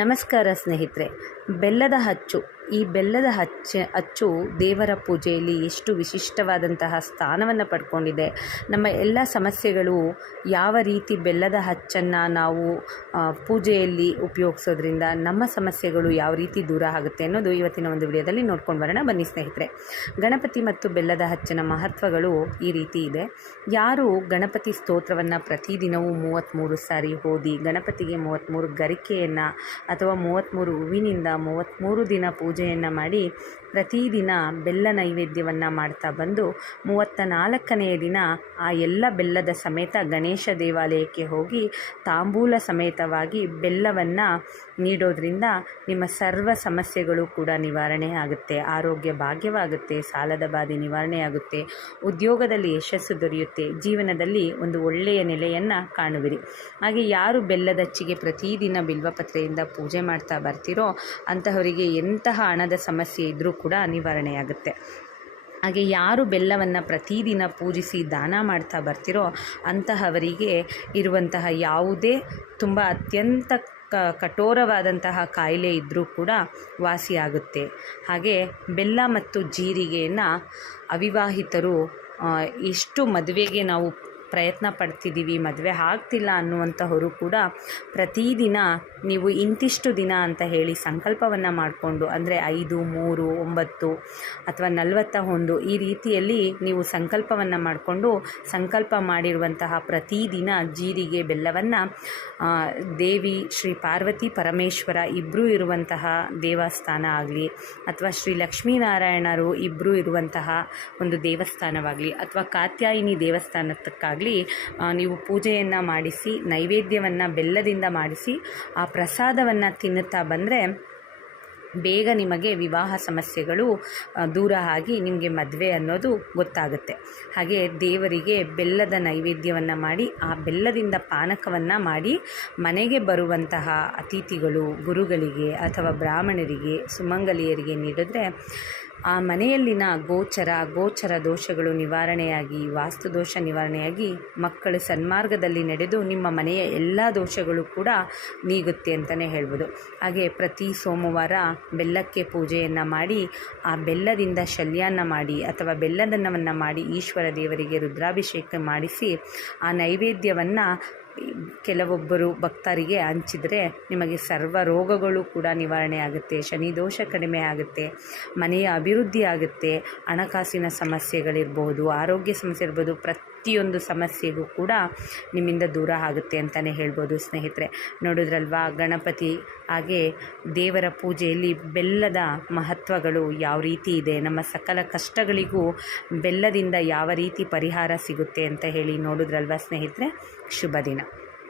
ನಮಸ್ಕಾರ ಸ್ನೇಹಿತರೆ. ಬೆಲ್ಲದ ಅಚ್ಚು, ಈ ಬೆಲ್ಲದ ಅಚ್ಚು ದೇವರ ಪೂಜೆಯಲ್ಲಿ ಎಷ್ಟು ವಿಶಿಷ್ಟವಾದಂತಹ ಸ್ಥಾನವನ್ನು ಪಡ್ಕೊಂಡಿದೆ. ನಮ್ಮ ಎಲ್ಲ ಸಮಸ್ಯೆಗಳು ಯಾವ ರೀತಿ ಬೆಲ್ಲದ ಅಚ್ಚನ್ನು ನಾವು ಪೂಜೆಯಲ್ಲಿ ಉಪಯೋಗಿಸೋದ್ರಿಂದ ನಮ್ಮ ಸಮಸ್ಯೆಗಳು ಯಾವ ರೀತಿ ದೂರ ಆಗುತ್ತೆ ಅನ್ನೋದು ಇವತ್ತಿನ ಒಂದು ವಿಡಿಯೋದಲ್ಲಿ ನೋಡ್ಕೊಂಡು ಬರೋಣ. ಬನ್ನಿ ಸ್ನೇಹಿತರೆ. ಗಣಪತಿ ಮತ್ತು ಬೆಲ್ಲದ ಅಚ್ಚಿನ ಮಹತ್ವಗಳು ಈ ರೀತಿ ಇದೆ. ಯಾರು ಗಣಪತಿ ಸ್ತೋತ್ರವನ್ನು ಪ್ರತಿದಿನವೂ 33 ಸಾರಿ ಓದಿ ಗಣಪತಿಗೆ 33 ಗರಿಕೆಯನ್ನು ಅಥವಾ 33 ಹೂವಿನಿಂದ 33 ದಿನ ಪೂಜೆಯನ್ನು ಮಾಡಿ ಪ್ರತಿದಿನ ಬೆಲ್ಲ ನೈವೇದ್ಯವನ್ನು ಮಾಡ್ತಾ ಬಂದು 34ನೆಯ ದಿನ ಆ ಎಲ್ಲ ಬೆಲ್ಲದ ಸಮೇತ ಗಣೇಶ ದೇವಾಲಯಕ್ಕೆ ಹೋಗಿ ತಾಂಬೂಲ ಸಮೇತವಾಗಿ ಬೆಲ್ಲವನ್ನು ನೀಡೋದ್ರಿಂದ ನಿಮ್ಮ ಸರ್ವ ಸಮಸ್ಯೆಗಳು ಕೂಡ ನಿವಾರಣೆ ಆಗುತ್ತೆ. ಆರೋಗ್ಯ ಭಾಗ್ಯವಾಗುತ್ತೆ, ಸಾಲದ ಬಾಧೆ ನಿವಾರಣೆ ಆಗುತ್ತೆ, ಉದ್ಯೋಗದಲ್ಲಿ ಯಶಸ್ಸು ದೊರೆಯುತ್ತೆ, ಜೀವನದಲ್ಲಿ ಒಂದು ಒಳ್ಳೆಯ ನೆಲೆಯನ್ನು ಕಾಣುವಿರಿ. ಹಾಗೆ ಯಾರು ಬೆಲ್ಲದಚ್ಚಿಗೆ ಪ್ರತಿದಿನ ಬಿಲ್ವಪತ್ರೆಯಿಂದ ಪೂಜೆ ಮಾಡ್ತಾ ಬರ್ತೀರೋ ಅಂತಹವರಿಗೆ ಎಂತಹ ಹಣದ ಸಮಸ್ಯೆ ಇದ್ದರೂ ಕೂಡ ನಿವಾರಣೆಯಾಗುತ್ತೆ. ಹಾಗೆ ಯಾರು ಬೆಲ್ಲವನ್ನು ಪ್ರತಿದಿನ ಪೂಜಿಸಿ ದಾನ ಮಾಡ್ತಾ ಬರ್ತಿರೋ ಅಂತಹವರಿಗೆ ಇರುವಂತಹ ಯಾವುದೇ ತುಂಬ ಅತ್ಯಂತ ಕಠೋರವಾದಂತಹ ಕಾಯಿಲೆ ಇದ್ದರೂ ಕೂಡ ವಾಸಿಯಾಗುತ್ತೆ. ಹಾಗೆ ಬೆಲ್ಲ ಮತ್ತು ಜೀರಿಗೆಯನ್ನು ಅವಿವಾಹಿತರು ಎಷ್ಟು ಮದುವೆಗೆ ನಾವು ಪ್ರಯತ್ನ ಪಡ್ತಿದ್ದೀವಿ, ಮದುವೆ ಆಗ್ತಿಲ್ಲ ಅನ್ನುವಂಥವರು ಕೂಡ ಪ್ರತಿದಿನ ನೀವು ಇಂತಿಷ್ಟು ದಿನ ಅಂತ ಹೇಳಿ ಸಂಕಲ್ಪವನ್ನು ಮಾಡಿಕೊಂಡು, ಅಂದರೆ 5, 3, 9 ಅಥವಾ 41 ಈ ರೀತಿಯಲ್ಲಿ ನೀವು ಸಂಕಲ್ಪವನ್ನು ಮಾಡಿಕೊಂಡು ಸಂಕಲ್ಪ ಮಾಡಿರುವಂತಹ ಪ್ರತಿದಿನ ಜೀರಿಗೆ ಬೆಲ್ಲವನ್ನು ದೇವಿ ಶ್ರೀ ಪಾರ್ವತಿ ಪರಮೇಶ್ವರ ಇಬ್ಬರೂ ಇರುವಂತಹ ದೇವಸ್ಥಾನ ಆಗಲಿ ಅಥವಾ ಶ್ರೀ ಲಕ್ಷ್ಮೀನಾರಾಯಣರು ಇಬ್ಬರೂ ಇರುವಂತಹ ಒಂದು ದೇವಸ್ಥಾನವಾಗಲಿ ಅಥವಾ ಕಾತ್ಯಾಯಿನಿ ದೇವಸ್ಥಾನಕ್ಕಾಗಲಿ ನೀವು ಪೂಜೆಯನ್ನು ಮಾಡಿಸಿ ನೈವೇದ್ಯವನ್ನು ಬೆಲ್ಲದಿಂದ ಮಾಡಿಸಿ ಆ ಪ್ರಸಾದವನ್ನು ತಿನ್ನುತ್ತಾ ಬಂದರೆ ಬೇಗ ನಿಮಗೆ ವಿವಾಹ ಸಮಸ್ಯೆಗಳು ದೂರ ಆಗಿ ನಿಮಗೆ ಮದುವೆ ಅನ್ನೋದು ಗೊತ್ತಾಗುತ್ತೆ. ಹಾಗೆ ದೇವರಿಗೆ ಬೆಲ್ಲದ ನೈವೇದ್ಯವನ್ನು ಮಾಡಿ ಆ ಬೆಲ್ಲದಿಂದ ಪಾನಕವನ್ನು ಮಾಡಿ ಮನೆಗೆ ಬರುವಂತಹ ಅತಿಥಿಗಳು, ಗುರುಗಳಿಗೆ ಅಥವಾ ಬ್ರಾಹ್ಮಣರಿಗೆ, ಸುಮಂಗಲಿಯರಿಗೆ ನೀಡಿದ್ರೆ ಆ ಮನೆಯಲ್ಲಿನ ಗೋಚರ ದೋಷಗಳು ನಿವಾರಣೆಯಾಗಿ, ವಾಸ್ತುದೋಷ ನಿವಾರಣೆಯಾಗಿ ಮಕ್ಕಳು ಸನ್ಮಾರ್ಗದಲ್ಲಿ ನಡೆದು ನಿಮ್ಮ ಮನೆಯ ಎಲ್ಲ ದೋಷಗಳು ಕೂಡ ನೀಗುತ್ತೆ ಅಂತಲೇ ಹೇಳ್ಬೋದು. ಹಾಗೆ ಪ್ರತಿ ಸೋಮವಾರ ಬೆಲ್ಲಕ್ಕೆ ಪೂಜೆಯನ್ನು ಮಾಡಿ ಆ ಬೆಲ್ಲದಿಂದ ಶಲ್ಯಾನ್ನ ಮಾಡಿ ಅಥವಾ ಬೆಲ್ಲದನ್ನವನ್ನು ಮಾಡಿ ಈಶ್ವರ ದೇವರಿಗೆ ರುದ್ರಾಭಿಷೇಕ ಮಾಡಿಸಿ ಆ ನೈವೇದ್ಯವನ್ನು ಕೆಲವೊಬ್ಬರು ಭಕ್ತರಿಗೆ ಹಂಚಿದರೆ ನಿಮಗೆ ಸರ್ವ ರೋಗಗಳು ಕೂಡ ನಿವಾರಣೆ ಆಗುತ್ತೆ, ಶನಿ ದೋಷ ಕಡಿಮೆ ಆಗುತ್ತೆ, ಮನೆಯ ಅಭಿವೃದ್ಧಿ ಆಗುತ್ತೆ, ಹಣಕಾಸಿನ ಸಮಸ್ಯೆಗಳಿರ್ಬೋದು, ಆರೋಗ್ಯ ಸಮಸ್ಯೆ ಇರ್ಬೋದು, ಪ್ರತಿಯೊಂದು ಸಮಸ್ಯೆಗೂ ಕೂಡ ನಿಮ್ಮಿಂದ ದೂರ ಆಗುತ್ತೆ ಅಂತಲೇ ಹೇಳ್ಬೋದು. ಸ್ನೇಹಿತರೆ, ನೋಡಿದ್ರಲ್ವಾ ಗಣಪತಿ ಹಾಗೆ ದೇವರ ಪೂಜೆಯಲ್ಲಿ ಬೆಲ್ಲದ ಮಹತ್ವಗಳು ಯಾವ ರೀತಿ ಇದೆ, ನಮ್ಮ ಸಕಲ ಕಷ್ಟಗಳಿಗೂ ಬೆಲ್ಲದಿಂದ ಯಾವ ರೀತಿ ಪರಿಹಾರ ಸಿಗುತ್ತೆ ಅಂತ ಹೇಳಿ ನೋಡಿದ್ರಲ್ವಾ ಸ್ನೇಹಿತರೆ. ಶುಭ ದಿನ.